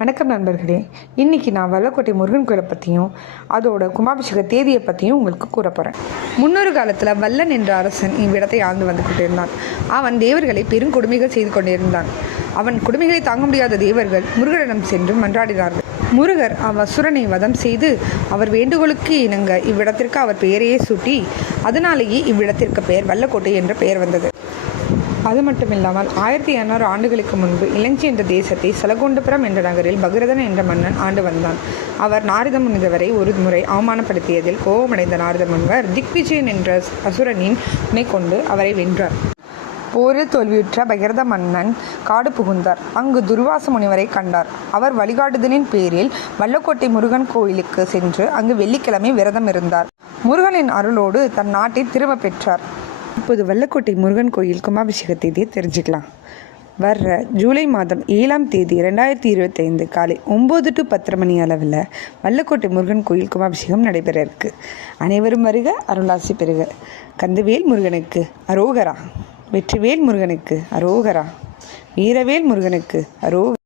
வணக்கம் நண்பர்களே. இன்றைக்கி நான் வல்லக்கோட்டை முருகன் கோயிலை பற்றியும் அதோட கும்பாபிஷேக தேதியை பற்றியும் உங்களுக்கு கூற போகிறேன். முன்னொரு காலத்தில் வல்லன் என்ற அரசன் இவ்விடத்தை ஆழ்ந்து வந்து கொண்டிருந்தான். அவன் தேவர்களை பெருங்கொடுமைகள் செய்து கொண்டிருந்தான். அவன் கொடுமைகளை தாங்க முடியாத தேவர்கள் முருகனிடம் சென்று மன்றாடினார்கள். முருகர் அவ்வசுரனை வதம் செய்து அவர் வேண்டுகோளுக்கு இணங்க இவ்விடத்திற்கு அவர் பெயரையே சூட்டி அதனாலேயே இவ்விடத்திற்கு பெயர் வல்லக்கோட்டை என்ற பெயர் வந்தது. அது மட்டுமில்லாமல் 1700 ஆண்டுகளுக்கு முன்பு இலங்கை என்ற தேசத்தை சலகொண்டபுரம் என்ற நகரில் பகிரதன் என்ற மன்னன் ஆண்டு வந்தான். அவர் நாரத முனிவரை ஒரு முறை அவமானப்படுத்தியதில் கோபமடைந்த நாரத முனிவர் திக்விஜயன் என்ற அசுரனின் துணை கொண்டு அவரை வென்றார். போரில் தோல்வியுற்ற பகிரத மன்னன் காடு புகுந்தார். அங்கு துர்வாச முனிவரை கண்டார். அவர் வழிகாட்டுதலின் பேரில் வல்லக்கோட்டை முருகன் கோயிலுக்கு சென்று அங்கு வெள்ளிக்கிழமை விரதம் இருந்தார். முருகனின் அருளோடு தன் நாட்டை திரும்ப பெற்றார். இப்போது வல்லக்கோட்டை முருகன் கோயில் கும்பாபிஷேக தேதியை தெரிஞ்சுக்கலாம். வர்ற ஜூலை மாதம் 7ஆம் தேதி 2025 காலை 9 to 10 மணி அளவில் வல்லக்கோட்டை முருகன் கோயில் கும்பாபிஷேகம் நடைபெற இருக்கு. அனைவரும் வருக, அருளாசி பெறுக. கந்தவேல் முருகனுக்கு அரோகரா, வெற்றிவேல் முருகனுக்கு அரோகரா, வீரவேல் முருகனுக்கு அரோகரா.